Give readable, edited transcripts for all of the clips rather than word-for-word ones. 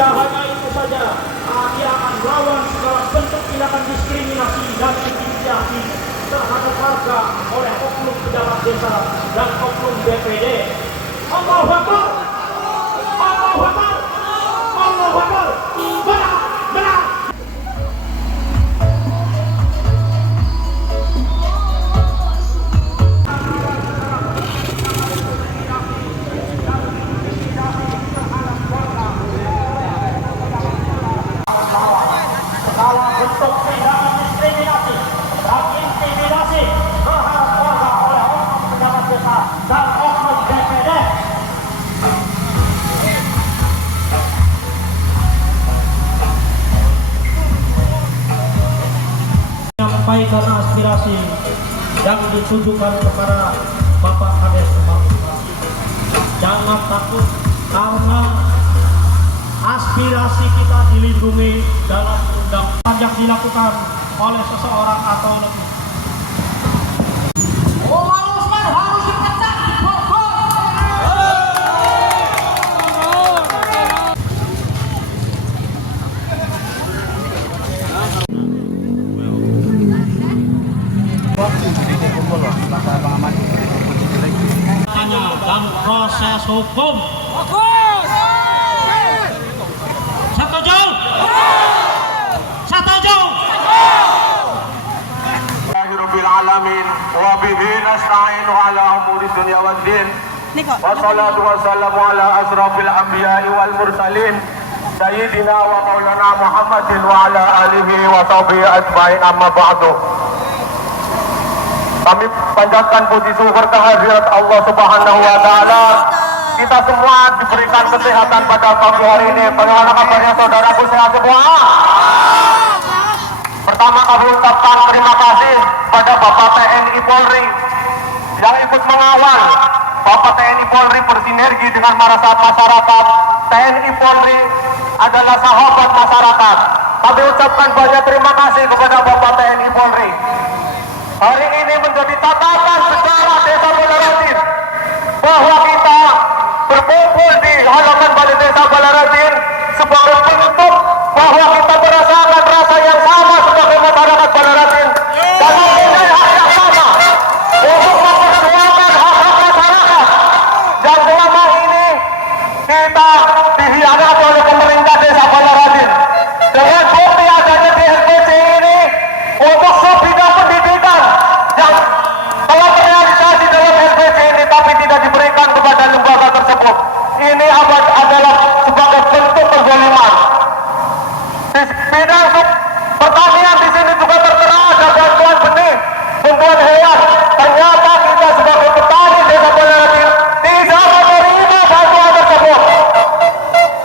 Tidak hanya itu saja, kami akan melawan segala bentuk tindakan diskriminasi dan intimidasi terhadap warga oleh oknum pejabat desa dan oknum BPD. Allahu Akbar! Allahu Akbar! Allahu Akbar! Benar! Benar! Segala bentuk tindakan diskriminasi dan intimidasi terhadap warga oleh oknum pejabat desa dan oknum BPD. Menyampaikan aspirasi yang ditujukan kepada Bapak Kades Umar. Jangan takut karena aspirasi kita dilindungi dalam undang-undang yang dilakukan oleh seseorang atau lebih. Umar Usman harus dipecat di Bogor. Dan proses hukum. Setuju? Setuju? Rabbil alamin wa bihi nasta'inu ala umuri dunya waddin. Wassalatu wassalamu ala asrafil anbiya'i wal mursalin sayyidina wa maulana Muhammadin wa ala alihi wa sahbihi ajma'in, amma ba'du. Kami panjatkan puji syukur kehadirat Allah Subhanahu wa taala. Kita semua diberikan kesehatan pada pagi hari ini. Bagaimana kabarnya saudaraku, sehat semua? Pertama kami ucapkan terima kasih pada Bapak TNI Polri yang ikut mengawal. Bapak TNI Polri bersinergi dengan masyarakat. TNI Polri adalah sahabat masyarakat. Kami ucapkan banyak terima kasih kepada Bapak TNI Polri. Hari ini menjadi catatan sejarah Desa Balaratin bahwa kita berkumpul di halaman balai Desa Balaratin sebagai bentuk bahwa kita merasakan rasa yang sama sebagai masyarakat Balaratin dan mempunyai hak yang sama untuk memperjuangkan hak-hak masyarakat yang selama ini kita dihianati oleh pemerintah Desa Balaratin. Dengan bukti adanya di LPC ini untuk sebidang pendidikan yang telah terrealisasi dalam LPC ini tapi tidak diberikan kepada lembaga tersebut. Ini adalah sebagai bentuk kezaliman. Di bidang pertanian di sini juga tertera ada bantuan benih, bantuan hewan. Ternyata kita sebagai petani Desa Balaratin tidak menerima bantuan tersebut.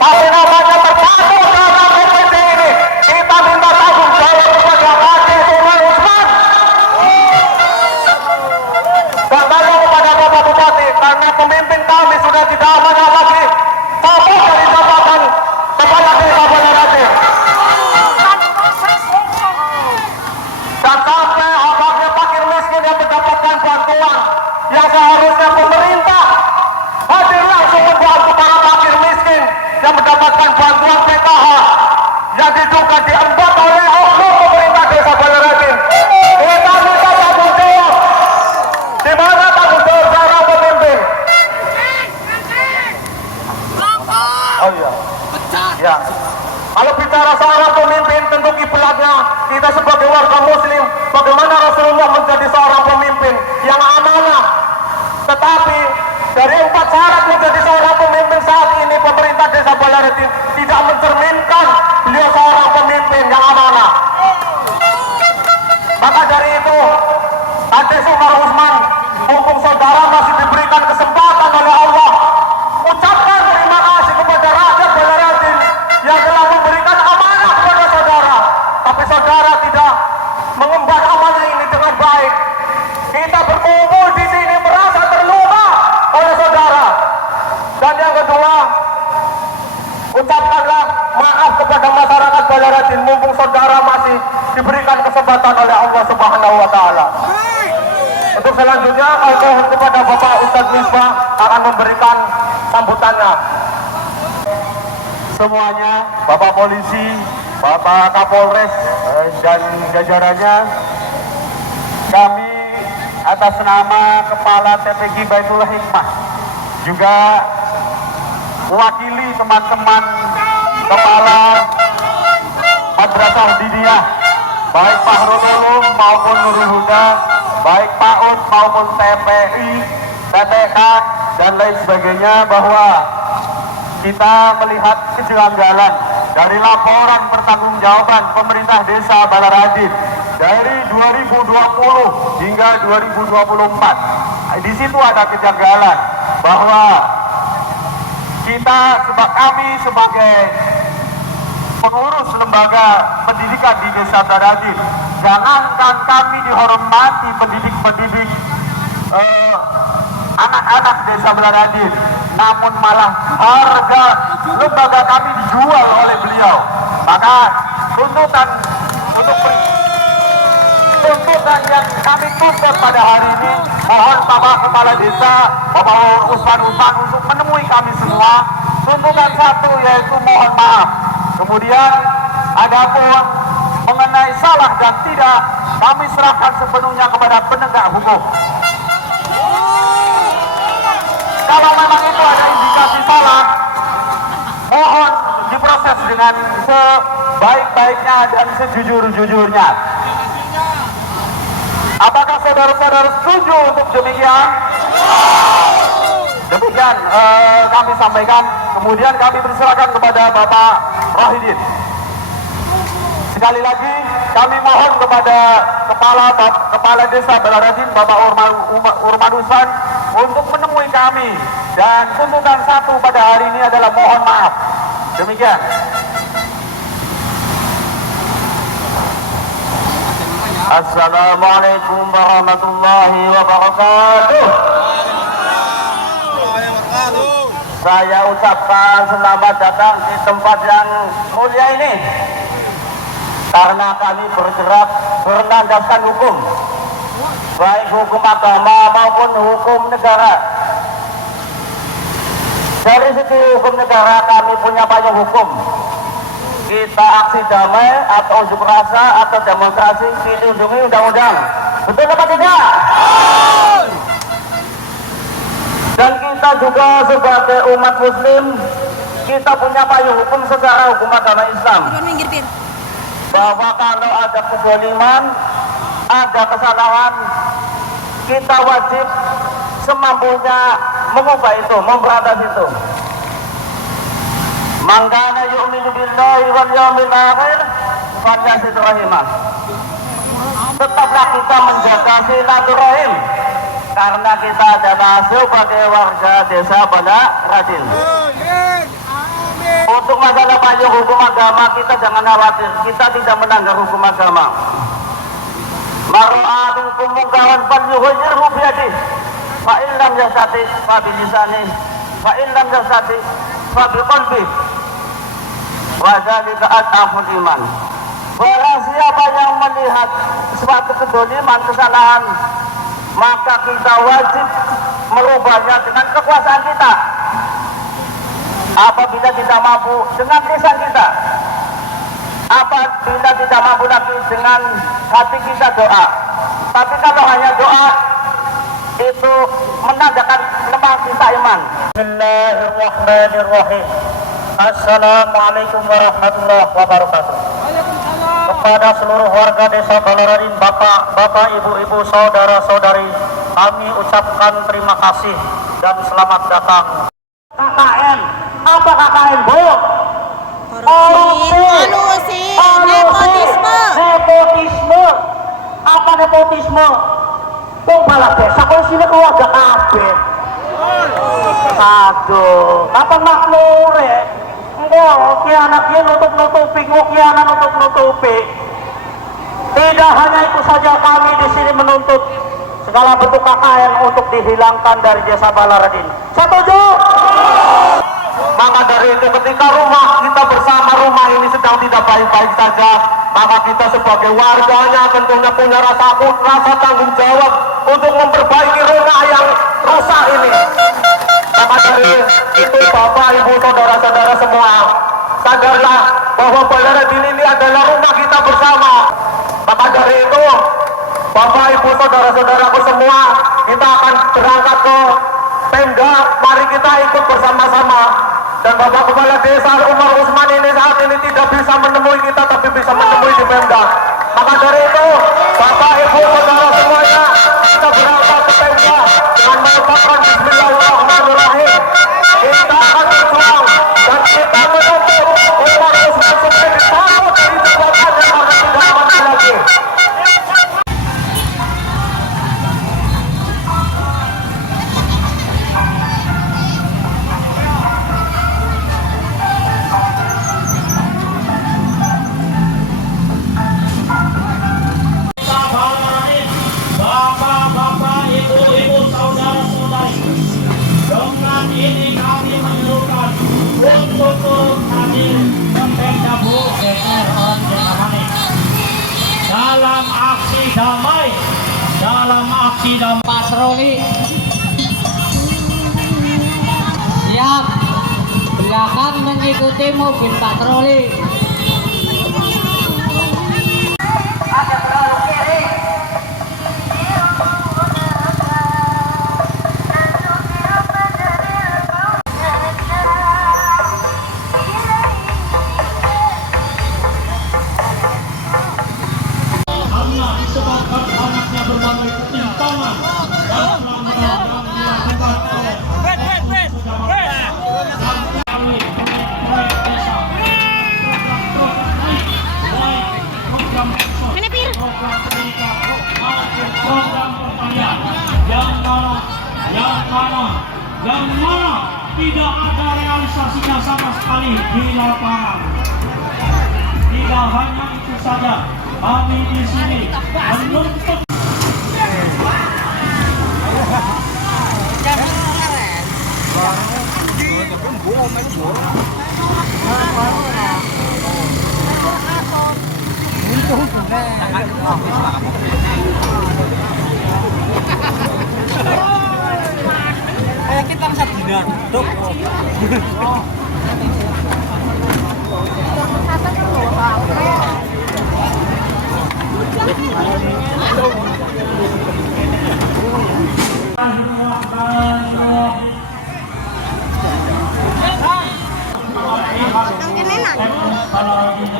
Tapi namanya terpaku dalam LPC ini, kita minta tanggung jawab kepada Kades Umar Usman. Dan tanya kepada Bapak Bupati, karena pemimpin kami sudah tidak amanah lagi cabut dari jabatan Kepala Desa Balaratin. Dan sampai apabila fakir miskin yang mendapatkan bantuan yang seharusnya pemerintah hadir langsung membantu para fakir miskin yang mendapatkan bantuan PKH yang diduga diembat oleh oknum pemerintah Desa Balaratin. Kita minta tanggung jawab. Di mana tanggung jawab seorang pemimpin? Oh iya. Ya. Kalau bicara seorang pemimpin, tentu kiblatnya kita sebagai warga muslim, bagaimana Rasulullah menjadi seorang pemimpin yang amanah. Tetapi dari 4 syarat menjadi seorang pemimpin saat ini, pemerintah Desa Balaratin tidak mencerminkan beliau seorang pemimpin yang amanah. Maka dari itu, Kades Umar Usman, mumpung saudara masih diberikan kesempatan oleh Allah, ucapkan terima kasih kepada rakyat Balaratin yang telah memberikan amanah kepada saudara. Tapi saudara tidak mengemban amanah ini dengan baik. Kita berkumpul di sini merasa terluka oleh saudara. Dan yang kedua, ucapkanlah maaf kepada masyarakat Balaratin, mumpung saudara masih diberikan kesempatan oleh Allah Subhanahu wa taala. Untuk selanjutnya, mohon kepada Bapak Ustadz Misbah akan memberikan sambutannya. semuanya, Bapak Polisi, Bapak Kapolres, dan jajarannya, kami atas nama Kepala TPG Baitullah Hikmah juga mewakili teman-teman Kepala Madrasah Diniyah, baik Pak Rotalum maupun Nurul Huda, baik PAUD maupun TPI, TTK, dan lain sebagainya, bahwa kita melihat kejanggalan dari laporan pertanggungjawaban pemerintah desa Balaradin dari 2020 hingga 2024. Di situ ada kejanggalan bahwa kami sebagai pengurus lembaga pendidikan di desa Balaradin, jangankan kami dihormati pendidik anak-anak desa Balaradin, namun malah harga lembaga kami dijual oleh beliau. Maka tuntutan yang kami tuntut pada hari ini, mohon Bapak Kepala Desa, Bapak Usman untuk menemui kami semua. Tuntutan satu yaitu mohon maaf. Kemudian adapun mengenai salah dan tidak, kami serahkan sepenuhnya kepada penegak hukum. Kalau memang itu ada indikasi salah, mohon diproses dengan sebaik-baiknya dan sejujur-jujurnya. Apakah saudara-saudara setuju untuk demikian? Demikian kami sampaikan. Kemudian kami persilakan kepada Bapak Rohidin. Sekali lagi kami mohon kepada Kepala Desa Balaradin, Bapak Urmanusan, untuk menemui kami, dan tuntutan satu pada hari ini adalah mohon maaf. Demikian. Assalamualaikum warahmatullahi wabarakatuh. Saya ucapkan selamat datang di tempat yang mulia ini, karena kami bergerak berdasarkan hukum, baik hukum agama maupun hukum negara. Dari segi hukum negara kami punya payung hukum. Kita aksi damai atau unjuk rasa atau demonstrasi dilindungi undang-undang. Betul apa tidak? Dan kita juga sebagai umat muslim, kita punya payung hukum secara hukum agama Islam. Bahwa kalau ada kezaliman, ada kesalahan, kita wajib semampunya mengubah itu, memberantas itu. Mangkana yu'minu billahi wal yawmil akhir falyazid rahimah. Tetaplah kita menjaga silaturahim, karena kita adalah sebagai warga desa Balaradin. Untuk masalah payung hukum agama, kita jangan khawatir, kita tidak melanggar hukum agama. Mar'aminkum mungkaran falyughayyirhu biyadihi, fa in lam yastati fa bilisanihi, fa in lam yastati fa biqalbihi, wa dzalika adhaful iman. Barang siapa yang melihat suatu kezaliman, kesalahan, maka kita wajib merubahnya dengan kekuasaan kita. Apabila tidak mampu, dengan lisan kita. Apabila tidak mampu lagi, dengan hati kita doa. Tapi kalau hanya doa, itu menandakan lemah kita iman. Bismillahirrahmanirrahim. Assalamualaikum warahmatullahi wabarakatuh. Kepada seluruh warga desa Balaradin, bapak, ibu, saudara-saudari, kami ucapkan terima kasih dan selamat datang. KKN, apa KKN, Bu? Korupsi, nepotisme. Apa nepotisme? Wong balap desa kok sini keluarga kabeh. Aduh, kapan makmure? Enggak, ki anaknya nutup-nutupi, ki anak nutup-nutupi. Tidak hanya itu saja, kami di sini menuntut segala bentuk KKN untuk dihilangkan dari desa Balaradin. Setuju? Maka dari itu, ketika rumah kita bersama rumah ini sedang tidak baik-baik saja, maka kita sebagai warganya tentunya punya rasa tanggung jawab untuk memperbaiki rumah yang rusak ini. Maka dari itu, Bapak, Ibu, saudara-saudara semua, sadarlah bahwa Balaradin ini adalah rumah kita bersama. Maka dari itu, Bapak, Ibu, saudara-saudaraku semua, kita akan berangkat ke Pemda. Mari kita ikut bersama-sama. Dan Bapak Kepala Desa Umar Usman ini saat ini tidak bisa menemui kita, tapi bisa menemui di Pemda. Maka dari itu, Bapak, Ibu, saudara semuanya, kita berangkat ke Pemda dengan mengucapkan Bismillahirrahmanirrahim. Kita akan berjuang dan kita menuntut Umar Usman supaya ditaruh dari jabatan yang akan tidak aman lagi. Bapak-bapak, ibu-ibu, saudara-saudari, dengan ini kami menyerukan untuk turut hadir ke Pemda Bu DPR Jakarta dalam aksi damai, Patroli siap, silakan mengikuti mobil patroli. karena disebabkan anaknya berbagai ketimpangan dan pelanggaran yang dilakukan oleh program pertanian yang mana tidak ada realisasinya sama sekali di lapangan. Tidak hanya itu saja, kami di sini menuntut Kita bisa dinar, dok.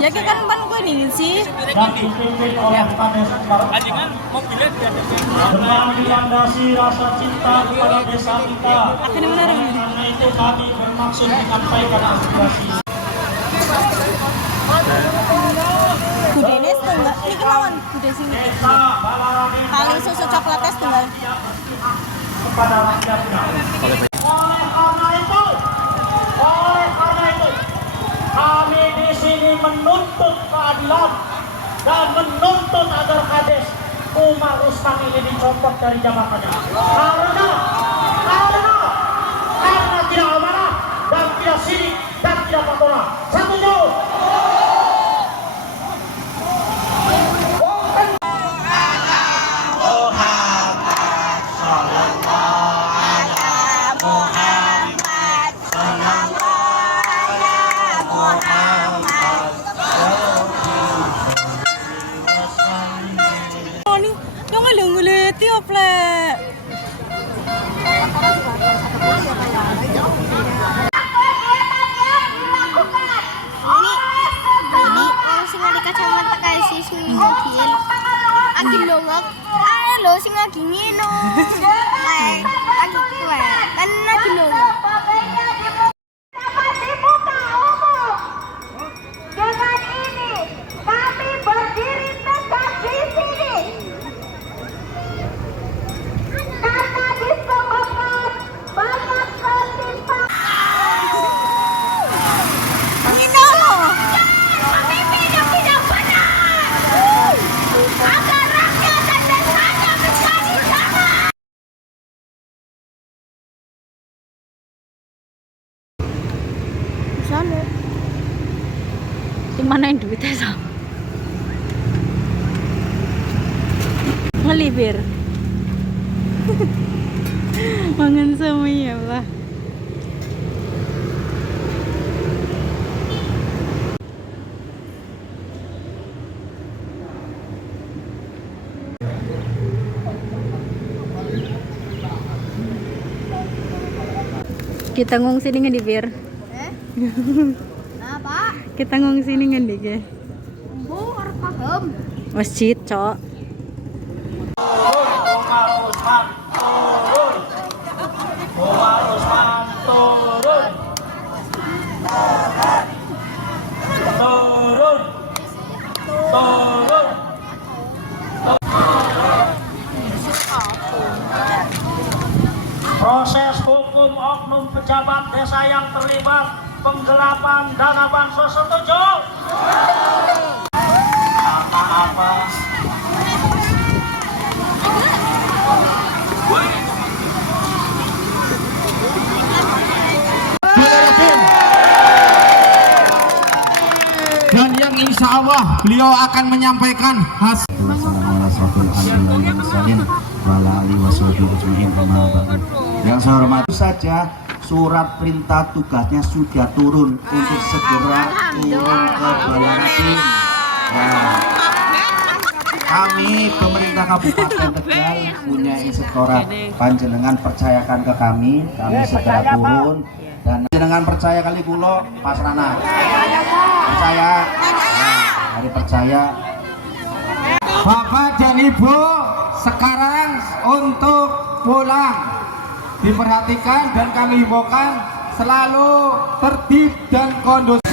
Ya kan ban gue nih sih. dan dipimpin oleh Kades Anjingan mobilnya dengan dilandasi rasa cinta kepada desa kita. Akhirnya benar. Karena itu kami bermaksud menyampaikan aspirasi. Kudene setengah. Ini kemauan kude sini. Desa Balaradin Paling susu coklatnya setengah. kepada rakyatnya. Oleh karena itu, kami di sini menuntut keadilan dan menuntut agar Kades Umar Usman ini dicopot dari jabatannya. Karena tidak amanah dan tidak sidik dan tidak patuh. Setuju? Oh nih, yang ngeluh-ngeluh tiap le. Ini sing ada kacamata kayak si Suni Gil. Agi longak. Lo sing lagi ngino. Agi kue. Kan lagi longak. Dapat dibuka umum. Dengan ini kami berdiri tegak di sini. Karena disebabkan banyak ketimpangan. Ini loh. Pemimpin yang tidak benar agar rakyat dan desanya menjadi damai. Sana. Di mana yang duitnya sama? Ngelibir. Mangan sama ya lah. Kita ngungsi dengan di Bir. Apa? Kita ngungsi dengan di ge. Bu, harus paham. Masjid, Cok. Muhammad Usman turun. Muhammad Usman turun. Turun. Turun. Proses hukum oknum pejabat desa yang terlibat penggelapan dana bansos setuju? Apa-apa? Dan yang insya Allah beliau akan menyampaikan hasil. Yang saya hormati saja, surat perintah tugasnya sudah turun untuk segera turun ke Balaratim. Nah, kami pemerintah Kabupaten Tegal punya inspektorat, panjenengan percayakan ke kami segera turun, dan panjenengan percaya kali kulo pasrana percaya, hari percaya. Bapak dan Ibu sekarang untuk pulang diperhatikan dan kami himbaukan selalu tertib dan kondusif.